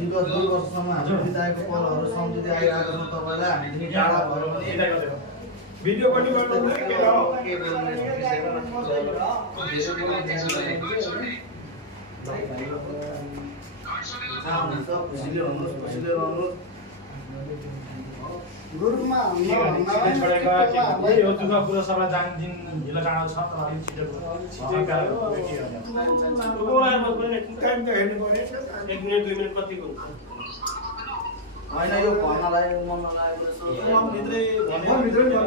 विगत 2 वर्षसम्म हाम्रो बिताएको पलहरू सम्झिँदै आइरहेको छौँ तपाईलाई हामी टाढा भएर पनि भिडियो पनि गर्नु के हो के बोल्ने खुसीले हुनुहोस् खुसीले रहनुहोस् गुरुमा छोडेको के यो दुःख पुरो सबै दिन ढिलो चाँडो छ तर अलिक छिटो छिटै गाह्रो के टाइम त हेर्नु पर्यो 1 मिनेट 2 मिनेट कतिको हैन यो भन्नलाई मन नलागेको भित्रै भन्नु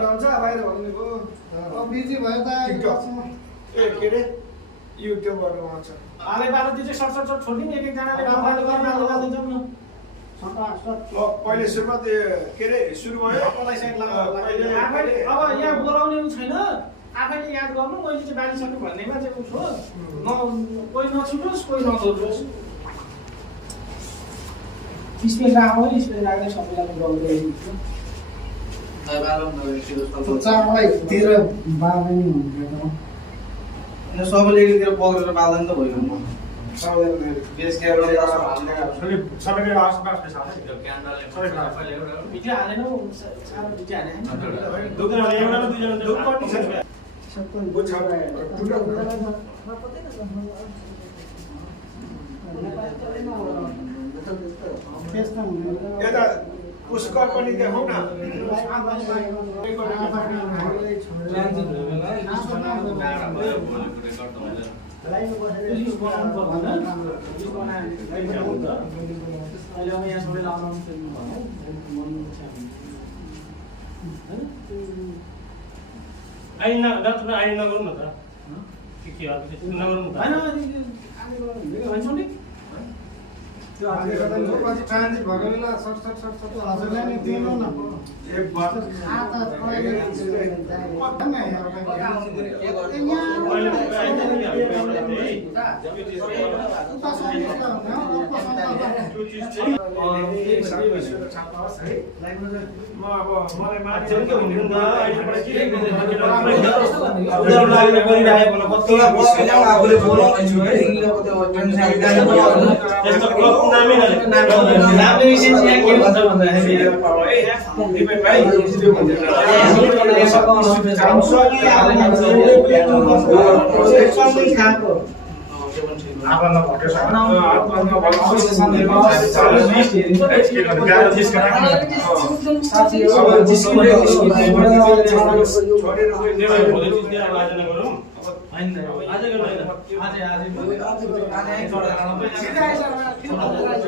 हुन्छ बाहिर भन्नुको अब बिजी भयो त ए के रे युट्युबबाट आउँछ आले बाले त्यो चाहिँ सर्ट छोड्दिन एक जनाले गफाले गर्न लगाइदिन्छौँ न पहिले सुरुमा के रे सुरु भयो मलाई साइड आफैले अब यहाँ बोलाउने छैन आफैले याद गर्नु मैले चाहिँ बालिसक्नु भन्नेमा चाहिँ उठो न कोही नछुटोस् कोही नछुटोस् स्पेस राख्नु स्पेस राख्दै सबैलाई गर्दै चाडलाई तिर बाँध्ने नि हुन्छ न सबैले एकतिर पक्रेर बाल्दा नि त भयो म सबैले बेस क्यामेरा सबैको आसपास छ भिडियो हालेन सानो भिडियो हाले दुईजना एउटा दुईजना दुई छ सबै बुझ्छ त्यसमा हुँदैन यता उसको पनि देखाउ न लाइनमा बसेर लिस्ट बनाउनु पर्दैन लिस्ट बनाएर अहिले अब यहाँ सबैले आउनु आइन नत्र आइन नगरौँ न त के नगरौँ न होइन त्यो हाले गर्दा नि पछि ट्रान्जिट भएको बेला सट हजुरलाई नि दिनु न एक बार आता म अब मलाई मान्छे के हुनु त आइबाट के आफूले बोलाउनु छु है त्यस्तो क्लब नामै नामै विषय चाहिँ के भन्छ भन्दाखेरि दिपक भाइ यस्तो खाएको आफूलाई नभटेछ आज